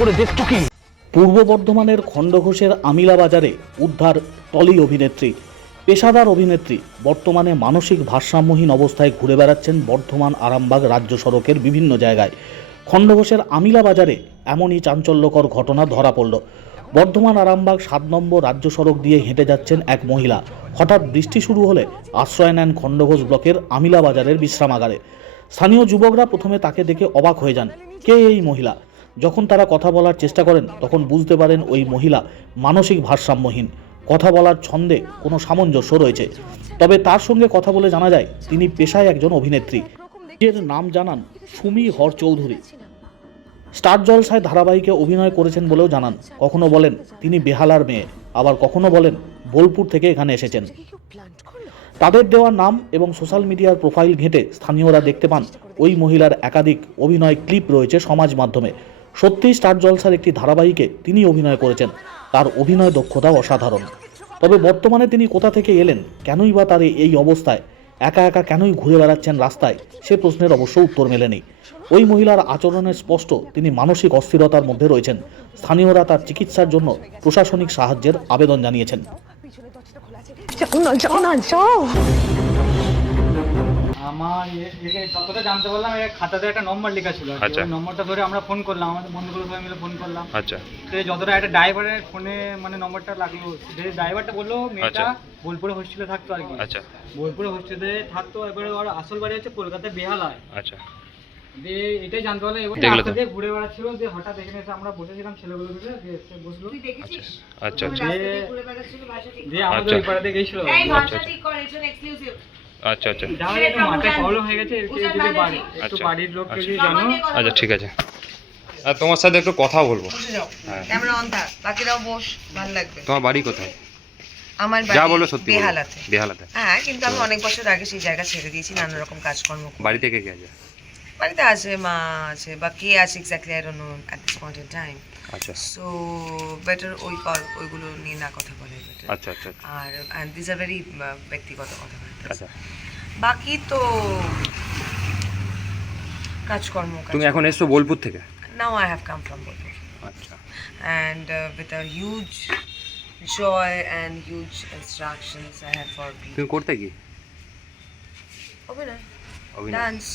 করে দেখতো কি? পূর্ব বর্ধমানের খণ্ডঘোষের আমিলা বাজারে উদ্ধার টলি অভিনেত্রী, পেশাদার অভিনেত্রী, বর্তমানে মানসিক ভারসাম্যহীন অবস্থায় ঘুরে বেড়াচ্ছেন বর্ধমান আরামবাগ রাজ্য সড়কের বিভিন্ন জায়গায়। খণ্ডঘোষের আমিলা বাজারে এমনই চাঞ্চল্যকর ঘটনা ধরা পড়ল। বর্ধমান আরামবাগ সাত নম্বর রাজ্য সড়ক দিয়ে হেঁটে যাচ্ছেন এক মহিলা। হঠাৎ বৃষ্টি শুরু হলে আশ্রয় নেন খণ্ডঘোষ ব্লকের আমিলা বাজারের বিশ্রামাগারে। স্থানীয় যুবকরা প্রথমে তাকে দেখে অবাক হয়ে যান, কে এই মহিলা? যখন তারা কথা বলার চেষ্টা করেন, তখন বুঝতে পারেন ওই মহিলা মানসিক ভারসাম্যহীন। কথা বলার ছন্দে কোনো সামঞ্জস্য রয়েছে। তবে তার সঙ্গে কথা বলে জানা যায়, তিনি পেশায় একজন অভিনেত্রী। নিজের নাম জানান সুমি হর চৌধুরী স্টার জলসায় ধারাবাহিকে অভিনয় করেছেন বলেও জানান। কখনো বলেন, তিনি বেহালার মেয়ে। আবার কখনো বলেন, বোলপুর থেকে এখানে এসেছেন। তাদের দেওয়া নাম এবং সোশ্যাল মিডিয়ার প্রোফাইল ঘেঁটে স্থানীয়রা দেখতে পান, ওই মহিলার একাধিক অভিনয় ক্লিপ রয়েছে সমাজ মাধ্যমে। সত্যিই স্টার জলসার একটি ধারাবাহিকে তিনি অভিনয় করেছেন। তার অভিনয় দক্ষতা অসাধারণ। তবে বর্তমানে তিনি কোথা থেকে এলেন, কেনই বা তার এই অবস্থায়, একা একা কেনই ঘুরে বেড়াচ্ছেন রাস্তায়, সে প্রশ্নের অবশ্য উত্তর মেলেনি। ওই মহিলার আচরণের স্পষ্ট, তিনি মানসিক অস্থিরতার মধ্যে রয়েছেন। স্থানীয়রা তার চিকিৎসার জন্য প্রশাসনিক সাহায্যের আবেদন জানিয়েছেন। যতটা জানতে পারলাম এর খাতাতে একটা নম্বর লেখা ছিল আর কি। আচ্ছা। ওই নম্বরটা ধরে আমরা ফোন করলাম আমাদের বন্ধুগুলো সবাই মিলে ফোন করলাম। আচ্ছা। তো যতটা একটা ড্রাইভারের ফোনে মানে নম্বরটা লাগল যে ড্রাইভারটা বলল মেয়েটা আচ্ছা। বোলপুরে হোস্টেলে থাকতো আর কি। আচ্ছা। বোলপুরে হোস্টেলে থাকতো এবারে ওর আসল বাড়ি হচ্ছে কলকাতায় বেহালায়। আচ্ছা। দিয়ে এটাই জানতে পারলাম তো? রাস্তা দিয়ে ঘুরে বেড়াচ্ছিল যে হঠাৎ এখানে এসে আমরা বসেছিলাম ছেলেগুলো মিলে দিয়ে এসে বসল। আচ্ছা আচ্ছা। দিয়ে আমাদের আচ্ছা। ওই পাড়াতে গেছিল আচ্ছা। আচ্ছা আচ্ছা হয়ে একটু আচ্ছা। আচ্ছা। জানো। আচ্ছা ঠিক আছে। আর তোমার সাথে একটু কথা বলব। হ্যাঁ। ক্যামেরা অন বস ভালো লাগবে। তোমার বাড়ি কোথায়? আমার যা বলো সত্যি বলো। বেহালাতে। বেহালাতে। হ্যাঁ কিন্তু আমি অনেক বছর আগে সেই জায়গা ছেড়ে দিয়েছি নানা রকম কাজকর্ম করে। বাড়ি থেকে কে আছে? বাড়িতে আছে মা আছে বা কে আছে exactly I don't know at this point in time আচ্ছা। সো বেটার ওই ওইগুলো নিয়ে না কথা বলে better। আচ্ছা আচ্ছা আর অ্যান্ড দিস আর ভেরি ব্যক্তিগত কথা আচ্ছা। বাকি তো কাজকর্ম তুমি এখন এসছো বোলপুর থেকে? Now I have come from Bolpur. আচ্ছা। Uh, with a huge joy and huge instructions I had for তুমি করতে কি? অভিনয় dance,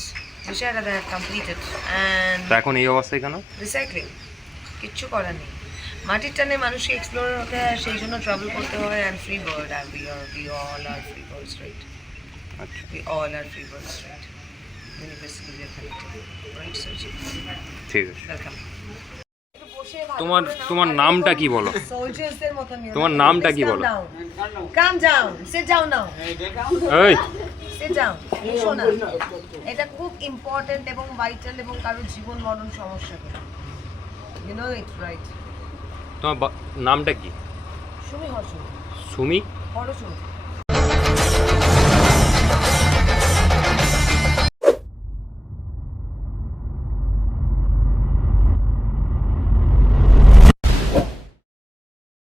Vishara that I have completed and এখন এই অবস্থায় কেন? recycling. কিচ্ছু করার নেই। মাটির টানে মানুষকে এক্সপ্লোর হতে হয় সেই জন্য ট্রাভেল করতে হয় and free bird are we are we all are free birds right we all are free birds right ঠিক আছে। ওয়েলকাম তোমার তোমার নামটা কি বলো? তোমার নামটা কি বলো? Come down sit down now এই। সিট ডাউন শোনা। এটা খুব ইম্পর্টেন্ট এবং ভাইটাল এবং কারও জীবন মরণ সমস্যা করে know it's right. রাইট তোমার বা- নামটা কি? সুমি হর্ষ সুমি? হরসুমি।